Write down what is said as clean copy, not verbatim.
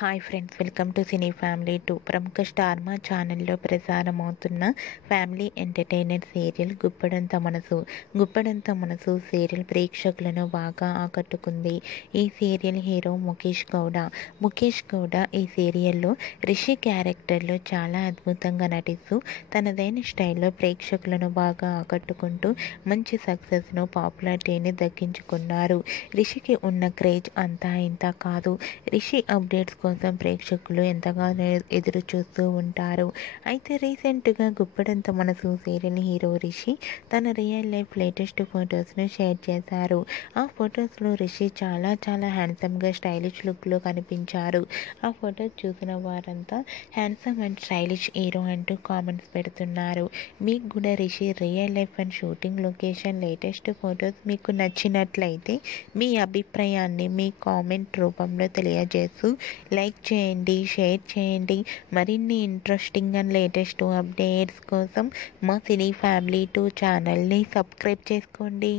Hi friends, welcome to cine family 2. ప్రముఖ star మా ఛానల్లో ప్రసారమవుతున్న ఫ్యామిలీ ఎంటర్టైనర్ సీరియల్ గుప్పడంత మనసు సీరియల్ ప్రేక్షకులను బాగా ఆకట్టుకుంది. ఈ సీరియల్ హీరో ముఖేష్ గౌడ ఈ సీరియల్లో రిషి క్యారెక్టర్లో చాలా అద్భుతంగా నటిస్తూ తనదైన స్టైల్లో ప్రేక్షకులను బాగా ఆకట్టుకుంటూ మంచి సక్సెస్ను, పాపులారిటీని దక్కించుకున్నారు. రిషికి ఉన్న క్రేజ్ అంతా ఇంత కాదు. రిషి అప్డేట్స్ కోసం ప్రేక్షకులు ఎంతగానో ఎదురు చూస్తూ ఉంటారు. అయితే రీసెంట్గా గుప్పడంత మనసు సీరియల్ హీరో రిషి తన రియల్ లైఫ్ లేటెస్ట్ ఫొటోస్ను షేర్ చేశారు. ఆ ఫొటోస్లో రిషి చాలా హ్యాండ్సమ్గా స్టైలిష్ లుక్లో కనిపించారు. ఆ ఫొటోస్ చూసిన వారంతా హ్యాండ్సమ్ అండ్ స్టైలిష్ హీరో అంటూ కామెంట్స్ పెడుతున్నారు. మీకు కూడా Rishi real life and shooting location latest photos మీకు నచ్చినట్లయితే మీ అభిప్రాయాన్ని మీ కామెంట్ రూపంలో తెలియజేస్తూ లైక్ చేయండి, షేర్ చేయండి. మరిన్ని ఇంట్రెస్టింగ్ అండ్ లేటెస్ట్ అప్డేట్స్ కోసం మా సినీ ఫ్యామిలీ 2 ఛానల్ని సబ్స్క్రైబ్ చేసుకోండి.